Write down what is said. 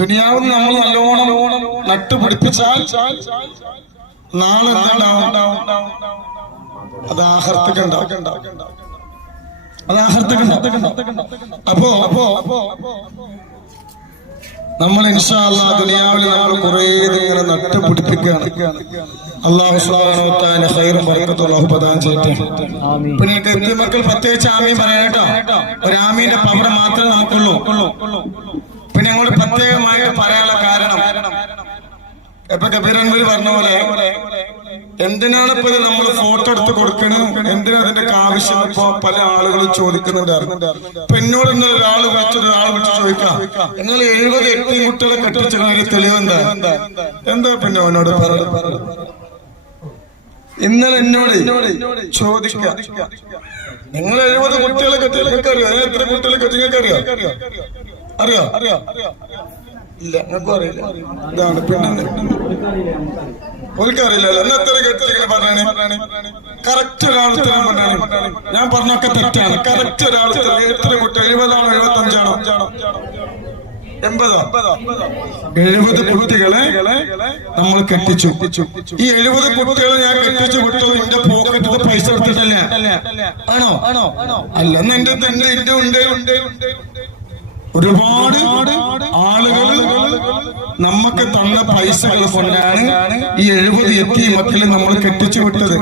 ദുനിയാവിൽ നമ്മൾ നല്ലോണം നട്ടുപിടിപ്പിച്ചാൽ നാളെ എന്താണ്ടാവും? അത് ആഖിറത്തേക്ക് ഉണ്ടാവും. അപ്പോ നമ്മൾ ഇൻഷാ അല്ലാഹ് ദുനിയാവിൽ നമ്മൾ കുറേ ഇങ്ങനെ നട്ടുപിടിപ്പിക്കുകയാണ്. അല്ലാഹു സുബ്ഹാനഹു വ തആല ഖൈറും ബറക്കത്തും അല്ലാഹു പ്രദാനം ചെയ്യട്ടെ. പിന്നെ കെട്ടി മക്കൾ പ്രത്യേകിച്ച് ആമീൻ പറയാം കേട്ടോ. ഒരു ആമീന്റെ പവർ മാത്രമേ നമുക്കുള്ളൂ. പിന്നെ ഞങ്ങളോട് പ്രത്യേകമായിട്ട് പറയാനുള്ള കാരണം ഇപ്പൊ കബീറൻവര് പറഞ്ഞ പോലെ എന്തിനാണ് ഇപ്പൊ നമ്മൾ ഫോട്ടോ എടുത്ത് കൊടുക്കണത്, എന്തിനാ അതിന്റെ ആവശ്യം ഇപ്പൊ പല ആളുകളും ചോദിക്കുന്നുണ്ടായിരുന്നു. ഇപ്പൊ എന്നോട് ഇന്ന് ഒരാൾ വിളിച്ച് ചോദിക്കാം, നിങ്ങൾ 70 എട്ടിൻകുട്ടികളെ കെട്ടിച്ചിരുന്ന ഒരു തെളിവ് എന്താ പിന്നെ അവനോട് പറയുന്നത്? ഇന്നലെ എന്നോട് ചോദിക്കാം, നിങ്ങൾ 70 കുട്ടികളെ കെട്ടിയൊക്കെ അറിയോ? എത്ര കുട്ടികളെ കെട്ടിയൊക്കെ അറിയോ? ഇല്ല, നിങ്ങൾക്കും അറിയില്ല. ഇതാണ് പിന്നെ ഒരിക്കറിയില്ലല്ലോ. എന്നാ എത്ര കെട്ടിങ്ങനെ പറഞ്ഞാണ്? കറക്റ്റ് ഒരാളത്തിന് പറഞ്ഞാണ്. ഞാൻ പറഞ്ഞൊക്കെ തെറ്റാണ്. കറക്റ്റ് ഒരാളത്തിന് എത്ര കുട്ടി? 70 ആണോ 75 ആണോ 80? 70 കുട്ടികളെ നമ്മൾ കെട്ടിച്ചു. ഈ 70 കുട്ടികളെ ഞാൻ കെട്ടിച്ചു വിട്ടത് എന്റെ പോക്കറ്റിൽ പൈസ എടുത്തിട്ടല്ല. ആണോ? അല്ല, എന്നാ എന്റെ ഉണ്ട്. ഒരുപാട് ആളുകൾ നമുക്ക് തന്ന പൈസകൾ കൊണ്ടാണ് ഈ 70 എത്തിയ മക്കളെ നമ്മൾ കെട്ടിച്ചു വിട്ടത്.